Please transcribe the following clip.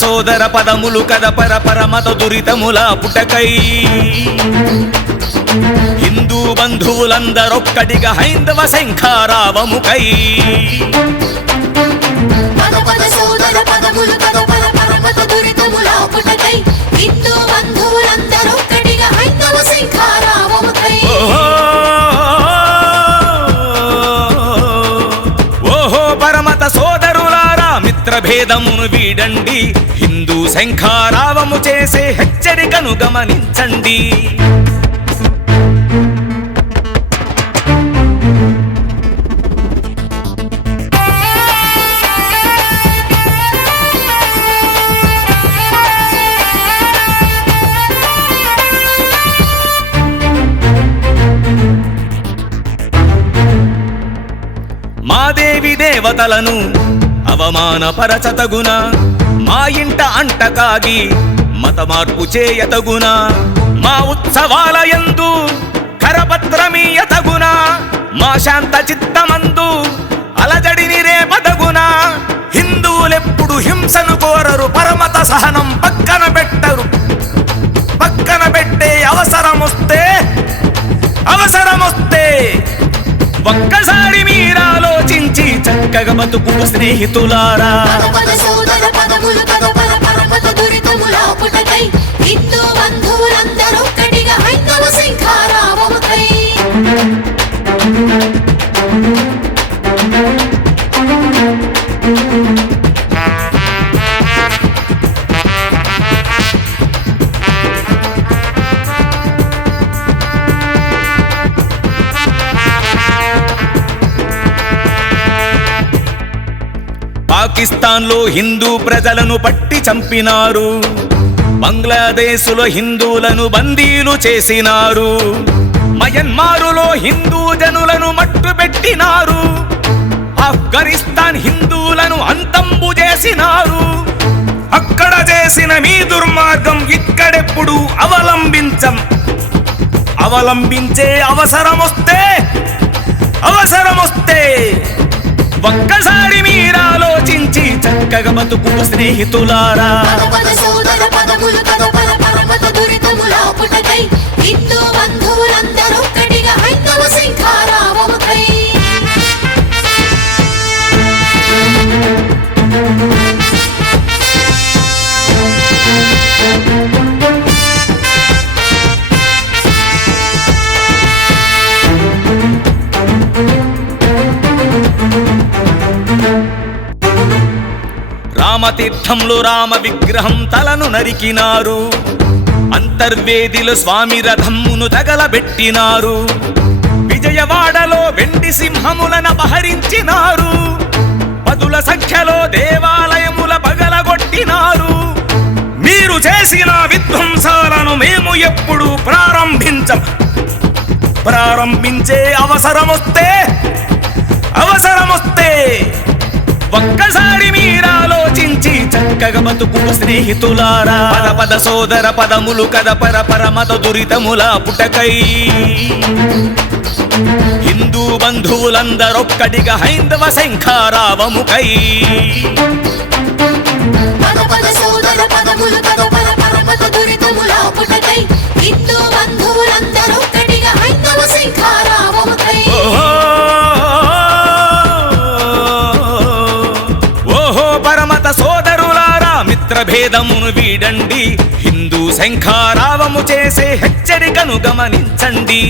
సోదర పదములు కద పరమత దురితముల పుటకై హిందూ బంధువులందరొక్కటిగా హైందవ శంఖారావముకై సోదర పదములు కద పరమత దురితముల పుటకై హిందూ బంధువులందరొక్కటిగా హైందవ శంఖారావముకై ఓహో పరమత సోదరులారా మిత్రభేదమును వీడండి హిందూ శంఖారావము చేసే హెచ్చరికను గమనించండి మాదేవి దేవతలను అవమానపరచతగున మా ఇంట అంటకాగి మత మార్పు చేయతగున మా ఉత్సవాలయందు కరపత్రమీయతగున మా శాంత చిత్తమందు అలజడిని రేపతగున హిందువులెప్పుడు హింసను కోరరు పరమత సహనం పక్కన పెట్టే అవసరమొస్తే ఒక్కసారి మీరాలోచించి చక్కగా బతుకు స్నేహితులారా సోదర పదములు కద పరమత దురితముల పుటకై హిందూ బంధువులందరొక్కటిగా హైందవ శంఖారావముకై పాకిస్తాన్లో హిందూ ప్రజలను పట్టి చంపినారు బంగ్లాదేశులో హిందువులను బందీలు చేసినారు మయన్మారులో హిందూ జనులను మట్టుబెట్టినారు ఆఫ్ఘనిస్తాన్ హిందువులను అంతంబు చేసినారు అక్కడ చేసిన మీ దుర్మార్గం ఇక్కడెప్పుడు అవలంబించే అవసరమొస్తే ఒక్కసారి మీరాలోచించి చక్కగా బతుకు స్నేహితులారా సోదర పదములు కద పరమత దురితముల పుటకై హిందూ బంధువులందరొక్కటిగా హైందవ శంఖారావముకై రామతీర్థంలో రామ విగ్రహం తలను నరికినారు అంతర్వేదిలో స్వామి రథమును తగలబెట్టినారు విజయవాడలో వెండి సింహములను అపహరించినారు పదుల సంఖ్యలో దేవాలయముల పగలగొట్టినారు మీరు చేసిన విధ్వంసాలను మేము ఎప్పుడు ప్రారంభించే అవసరమొస్తే ఒక్కసారి మీరాలోచించి చక్కగా బతుకు స్నేహితులారా సోదర పదములు కద పరమత దురితముల పుటకై హిందూ బంధువులందరొక్కటిగా హైందవ శంఖారావముకై సోదర పదములు కద పరమత దురితముల పుటకై హిందూ బంధువులందరొక్కటిగా హైందవ శంఖారావముకై పరమత సోదరులారా మిత్రభేదమును వీడండి హిందూ శంఖారావము చేసే హెచ్చరికను గమనించండి